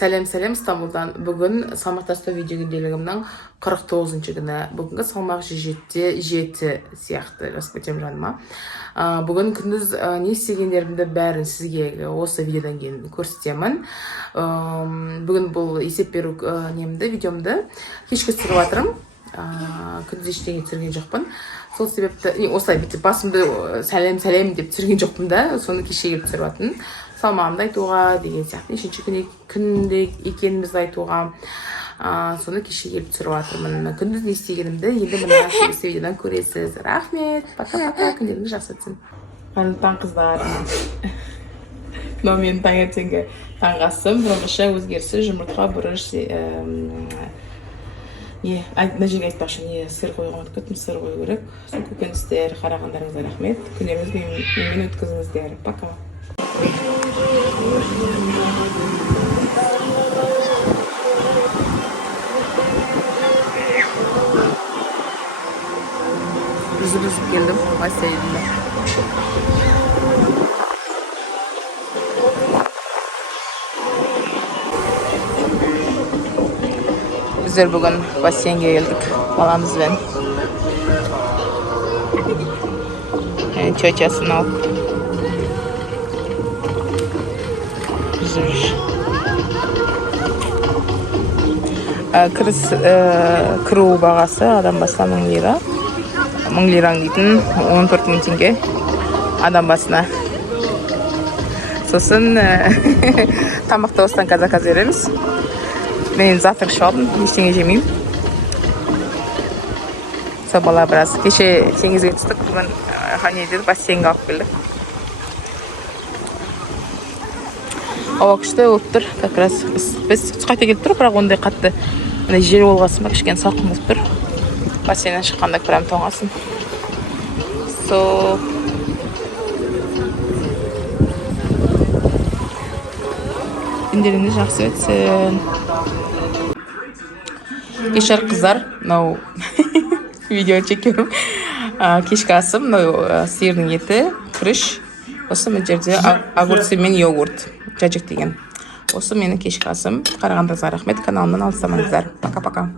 Сәлем Стамбулдан. Бүгін салмақ тастау видео күнделігімнің 49-шы күні. Бүгінгі салмақ 7 сияқты жазып кетемін жаныма. Бүгін күндіз не істегендерімді бәрін сізге осы видеодан кейін көрсетемін. Бүгін бұл есеп беру видеомды кешкі түсіріп жатырмын. Күндіз ештеңе түсірген жоқпын. Сол себепті осылай басымды сәлем деп түсірген жоқпын да, соны кешке келіп түсіріп жатырмын. Салмағымды айтуға деген сияқты, нешінші күнде екенімізді айтуға, соны кешке келіп түсіріп жатырмын. Күндіз не істегенімді енді мына келесі видеодан көресіз. Рахмет, пока-пока, күндеріңіз жақсы өтсін. Қайырлы таң қыздар. Мынау менің таңертеңгі таңғы бұрынғыша өзгеріссіз жұмыртқа, бұрыш, мына жерге айтпақшы, сыр қоюға ұмытып кеттім, сыр қою керек. Сол көкөністер қарағандарыңызға рахмет. Күндеріңізді менімен өткізіңіздер. Пока. Жүзіп келдім бассейнде. Bizler bugün bassenге geldik balamızla. Çocuğasını alıp yüzüyoruz. Kırı бағасы адам басына 1000 лира. 1000 лираң дейтін 14 000 теңге адам басына. Сосын тамақты осыдан заказ береміз. Мен завтрак ішіп алдым, ештеңе жемеймін. Сол бала біраз кеше теңізге түстік, бүгін бассейнге алып келдік. Ауа күшті болып тұр, как раз біз қайта келіп тұр, бірақ ондай қатты жел болғасын ба, кішкене салқын болып тұр. Бассейннен шыққанда прям тоңасын. Күндеріңіз жақсы өтсін. Кешір қыздар, мынау видео чекерім. Кешкі асым, мынау сиырдың еті, күріш. Осы мына жерде огурцы мен йогурт, жажық деген. Осы менің кешкі асым. Қарағандарыңызға рахмет, каналымнан алыстамаңыздар. Пока-пока.